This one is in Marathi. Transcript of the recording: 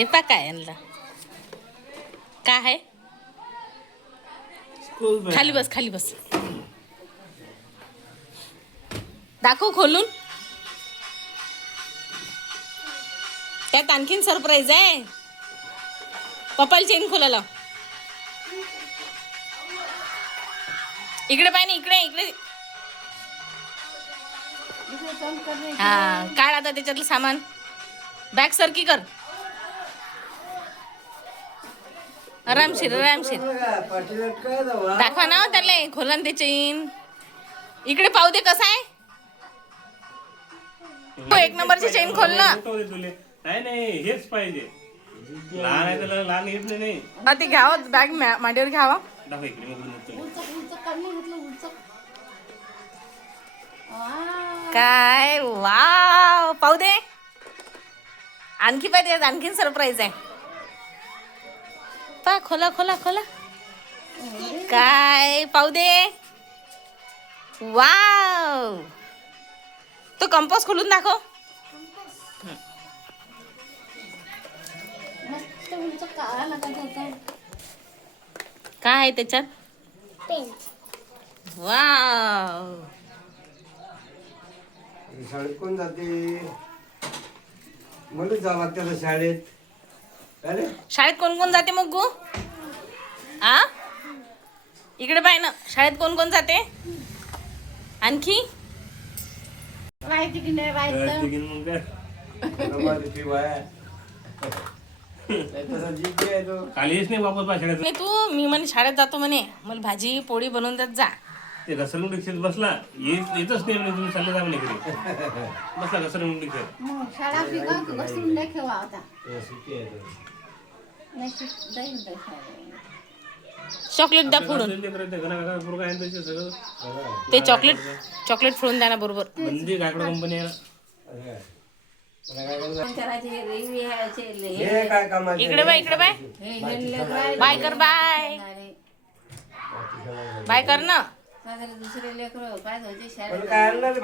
हे पा काय आणलं काय आहे खाली बस खाली बस दाखव खोलून त्यात आणखीन सरप्राईज आहे पप्पाला चेन खोलायला इकडे पाय ना इकडे इकडे हा काढ आता त्याच्यातलं सामान बॅग सरकी कर आरामशीर आरामशीर दाखवा ना त्याला खोला ना ते चेन इकडे पाहू दे कसा आहे एक नंबरची चेन खोल ना नाही हेच पाहिजे लहान आहे त्याला लहान येत नाही ते घ्यावं बॅग मांडीवर घ्यावा दाखव इकडे काय वाव पाहू दे आणखी पाहिजे आणखीन सरप्राईज आहे पा खोला खोला खोला काय पाहू दे वाव तो कंपास खोलून दाखव काय आहे त्याच्यात वाव शाळेत कोण जाते मला जावं लागतं शाळेत अरे शाळेत कोण कोण जाते मग गो आ इकडे पाय ना शाळेत कोण कोण जाते आणखी माहिती की नाही माहिती कालीच नाही वापस शाळेत नाही तू मी म्हणे शाळेत जातो म्हणे मला भाजी पोळी बनवून देत जा ते घसरून रिक्षेत बसला येतच नाही म्हणे तुम्ही चालले जा म्हणे इकडे बसला घसरून रिक्षेत मग शाळा शिका बसून नाही ठेवा होता नाही जाईल चॉकलेट द्या फोडून ते चॉकलेट चॉकलेट फोडून द्या ना बरोबर म्हणजे काकड कंपनी आहे काय काम इकडे बाय बाय कर बाय बाय कर ना दुसरे लेकर काय काय आणणार